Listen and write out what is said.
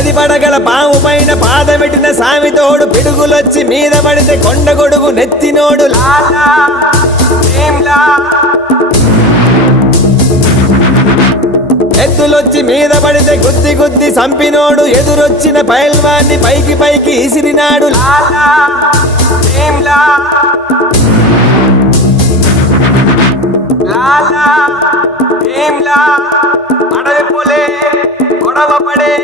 10 పడగల పాము పైన పాదమెట్టిన సామితోడు పిడుగులొచ్చి మీద పడితే కొండ గొడుగు నెత్తినోడు లాలా భీమ్లా. ఎద్దులొచ్చి మీద పడితే గుద్ది గుద్ది సంపినోడు ఎదురొచ్చిన పైల్వాన్ని పైకి పైకి ఇసిరినాడు లాలా భీమ్లా. లాలా భీమ్లా. అడవి పులే గొడవ పడే